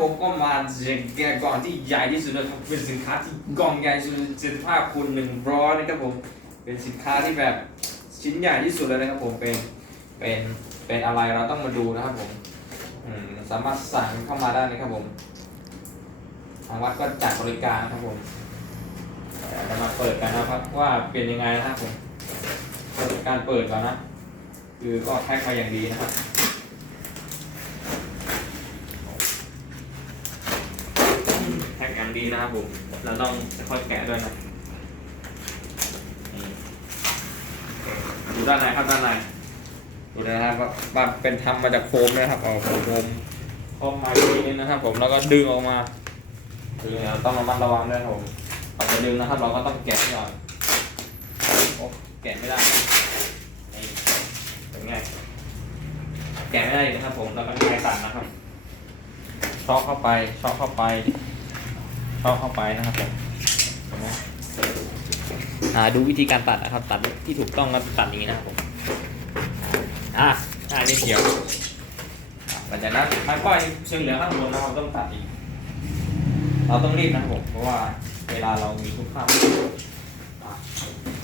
ผมก็มาแกะกล่องที่ใหญ่ที่สุดนะครับเป็นสินค้าที่กองใหญ่สุดเจ็ดภาพคูณหนึ่งร้อยนะครับผมเป็นสินค้าที่แบบชิ้นใหญ่ที่สุดเลยนะครับผมเป็นเป็นเป็นอะไรเราต้องมาดูนะครับผมสามารถสั่งเข้ามาได้นะครับผมทางวัดก็จัดบริการนะครับผมเรามาเปิดกันนะครับว่าเป็นยังไงนะครับผมการเปิดก่อนนะคือก็แพ็คมาอย่างดีนะครับ แท็ก อย่างดีนะครับผมเราต้องค่อยแกะด้วยนะดูด้านในครับด้านในดูนะครับว่าว่าเป็นทำมาจากโฟมนะครับเอาโฟมเข้ามาทีนี้นะครับ ผมแล้วก็ดึงออกมาคือเราต้องระมัดระวังด้วยครับผมเราจะดึงนะครับ เราก็ต้องแกะก่อนโอ้แกะไม่ได้นี่เป็นไงแกะไม่ได้นะครับ ผมแล้วก็มีไม้ตัดนะครับช็อกเข้าไปช็อกเข้าไป เข้าเข้าไปนะครับผมเห็นไหมอ่าดูวิธีการตัดนะครับ ตัดที่ถูกต้องก็ตัดอย่างนี้นะครับผมอะอ่านี่เขียวอะหลังจากนั้นมันก็ยังเหลือข้างบนนะครับเราต้องตัดอีก เราต้องรีบนะครับผมเพราะว่าเวลาเรามีทุกข้ามอะ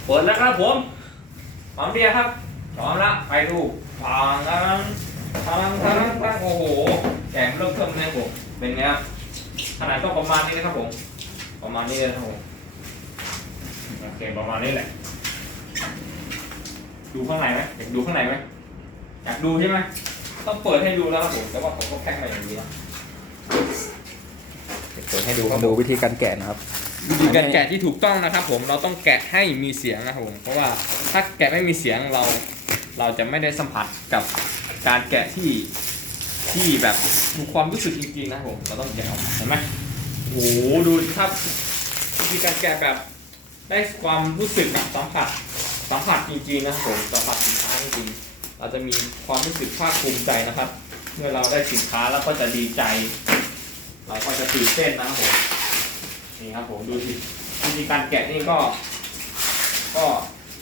เปิดแล้วครับผมพร้อมเบียร์ครับพร้อมละไปดูพังกันพังพังพังโอ้โหแกมเริ่มเพิ่มเลยผมเป็นไงครับ ขนาดก็ประมาณนี้นะครับผม ประมาณนี้เลยนะครับผมโอเคประมาณนี้แหละ ดูข้างในไหมอยากดูข้างในไหมอยากดูใช่ไหมต้องเปิดให้ดูแล้วครับผมแต่ว่าผมก็แพ็คมาอย่างนี้นะเดี๋ยวเปิดให้ดูครับดูวิธีการแกะนะครับวิธีการแกะที่ถูกต้องนะครับ ผมเราต้องแกะให้มีเสียงนะครับผมเพราะว่าถ้าแกะไม่มีเสียงเรา เราจะไม่ได้สัมผัสกับการแกะที่ ที่แบบดูความรู้สึกจริงๆนะผมเราต้องแกะออกเห็นไหมโอ้โหดูครับวิธีการแกะแบบได้ความรู้สึกแบบสัมผัสสัมผัสจริงๆนะครับผมสัมผัสสินค้าจริงๆเราจะมีความรู้สึกภาคภูมิใจนะครับ เมื่อเราได้สินค้าแล้วก็จะดีใจ เราก็จะตื่นเต้นนะครับผมนี่ครับผมดูสิวิธีการแกะนี่ก็ ก็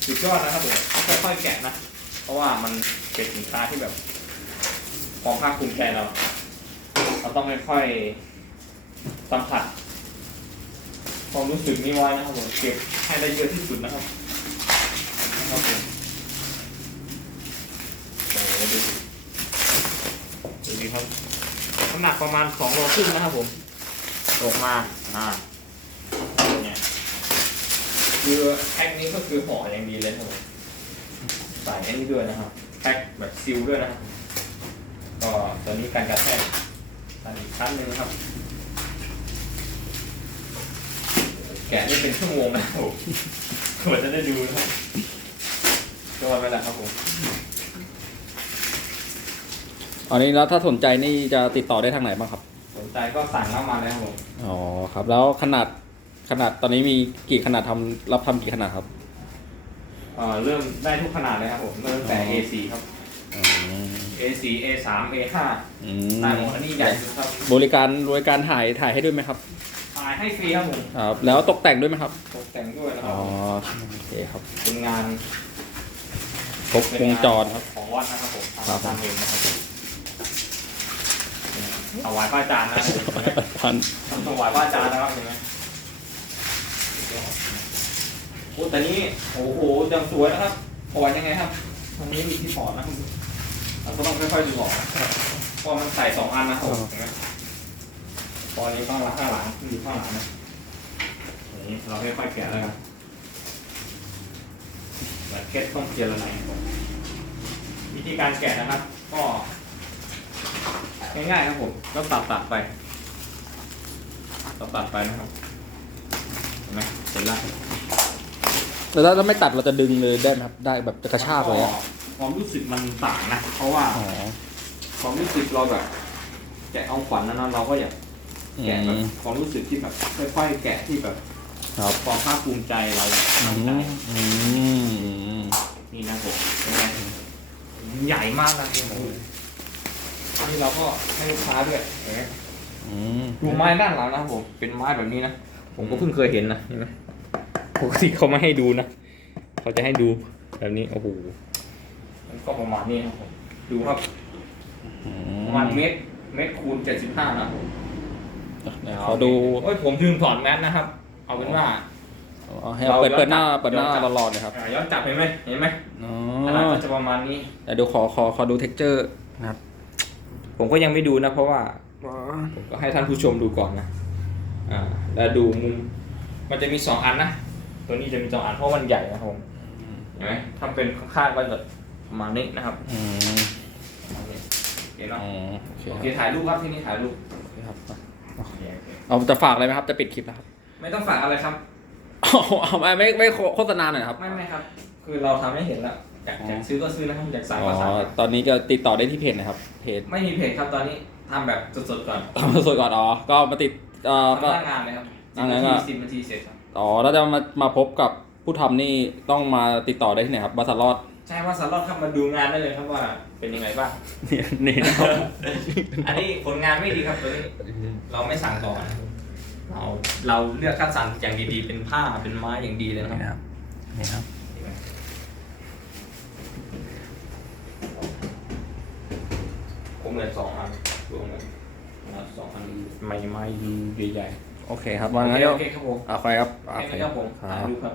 สุดยอดนะครับผมค่อยๆแกะนะ เพราะว่ามันเป็นสินค้าที่แบบ ความภาคภูมิใจเรา เราต้องค่อยๆสัมผัสความรู้สึกนี้ไว้นะครับผมเก็บให้ได้เยอะที่สุดนะครับนะครับผมโอ้โหดูสิดูดิครับน้ำหนักประมาณสองโลครึ่งนะครับผมตกมาอ่าเนี่ยคือแพ็คนี้ก็คือห่ออย่างดีเลยนะครับผมใส่อันนี้ด้วยนะครับแพ็คแบบซิลด้วยนะครับ ก็ตัวนี้การกระแทกอันอีกครั้งหนึ่งนะครับ แกะนี่เป็นชั่วโมงนะครับผมกว่าจะได้ดูนะครับก็วันไปแล้วครับผมอันนี้แล้วถ้าสนใจนี่จะติดต่อได้ทางไหนบ้างครับ สนใจก็สั่งเข้ามาเลยครับผมอ๋อครับ แล้วขนาดขนาดตอนนี้มีกี่ขนาดทำรับทำกี่ขนาดครับเอ่อเริ่มได้ทุกขนาดเลยครับผมเริ่มแต่อ๋อ A4 ครับอืม A4 A3 A5 อืได้หมมดอันนี้ใหญ่สุดครับบริการบริการถ่ายถ่ายให้ด้วยไหมครับถ่ายให้ฟรีครับผมครับแล้วตกแต่งด้วยไหมครับ ตกแต่งด้วยนะคอ๋รัอบโอเคครับเป็นงานครบวงจรครับ ของวัดนะครับผมครับทำเองนะครับถวายพระอาจารย์นะครับเห็นไหมพันทำถวายพระอาจารย์นะครับเห็นไหมโอ้แต่นี้โอ้โหยังสวยนะครับถวายยังไงครับตรงนี้มีที่ถอดนะครับ เราก็ต้องค่อยๆดึงออกเพราะมันใส่สองอันนะครับผมเห็นไหมตอนนี้ต้องหลังข้างหลังอยู่ข้างหลังนะอย่างนี้เราค่อยๆแกะแล้วกันแบบเคสต้องเจรไนายวิธีการแกะนะครับ ก็ง่ายๆครับผมก็ตัดตัดๆไปเราตัดไปนะครับเห็นไหมเสร็จแล้วแล้วถ้าเราไม่ตัดเราจะดึงเลยได้ไหมครับ ได้แบบจะกระชากเลยอะ ความรู้สึกมันต่างนะเพราะว่าอ๋อความรู้สึกเราแบบแกะเอาขวัญนะนะเราก็อยากอืแกะแบบมความรู้สึกที่แบบค่อยๆแกะที่แบบครับความภาคภูมิใจเราอืตั้งมใจอืมอืมนี่นะผมเป็นไงใหญ่มากนะนี่ผมนี่เราก็ให้ลูกค้าด้วยเห็นไหมอืมดูไม้ด้านหลังนะครับผมเป็นไม้แบบนี้นะผมก็เพิ่งเคยเห็นนะเห็นไหมปกติเขาไม่ให้ดูนะเขาจะให้ดูแบบนี้โอ้โห มันก็ประมาณนี้ครับผมดูครับอืประมาณเมตรเมตรคูณเจ็ดสิบห้านะครับผมขอดูโอ้ยผมลืมถอดแมสนะครับ เอาเป็นว่าเอาให้เปิดเปิดหน้าเปิดหน้าหล่อๆหน่อยครับอ่าย้อนจับเห็นไหมเห็นไหมอ๋อขนาดก็จะประมาณนี้เดี๋ยวดูขอขอขอดูเท็กเจอร์นะครับ ผมก็ยังไม่ดูนะ เพราะว่าผมก็ให้ท่านผู้ชมดูก่อนนะอ่าแล้วดูมุมมันจะมีสองอันนะตัวนี้จะมีสองอันเพราะมันใหญ่นะครับผมเห็นไหมถ้าเป็นข้างๆก็จะ ประมาณนี้นะครับอืมประมาณนี้โอเคเนาะอ๋อโอเคโอคเครับถ่ายรูปครับที่นี่ถ่ายรูปครับโอเคโอเคเอาจะฝากอะไรไหมครับ จะปิดคลิปแล้วครับไม่ต้องฝากอะไรครับ เอาเอาไม่ไม่ไม่โฆษณาหน่อยนะครับ ไม่ไม่ครับ คือเราทำให้เห็นแล้วอยากอยากซื้อก็ซื้อนะครับอยากสั่งอ๋อก็สั่งตอนนี้ก็ติดต่อได้ที่เพจนะครับ เพจไม่มีเพจครับตอนนี้ทำแบบสดๆก่อนทำสดก่อนอ๋อ ก็มาติดเอ่อทำก็หน้างานเลยครับหน้างานก็สิบนาทีเสร็จครับอ๋อแล้วจะมามาพบกับผู้ทำนี่ต้องมาติดต่อได้ที่ไหนครับบาสรอด ใช่ว่าสารอดครับมาดูงานได้เลยครับว่าเป็นยังไงบ้างนี่นี่นะครับอันนี้ผลงานไม่ดีครับตัวนี้ เราไม่สั่งต่อนะครับเราเราเลือกคัดสรรอย่างดีๆ เป็นผ้าเป็นไม้อย่างดีเลยนะนี่ครับนะครับนี่ครับ ผมเหลือสองอันรวมกันนะครับสองอันไม้ไม้ใหญ่โอเคครับๆวันนั้นก็โอเคครับผมอ่าใครครับแค่โอเคนี้ครับผมคถ่ายรับรูปครับ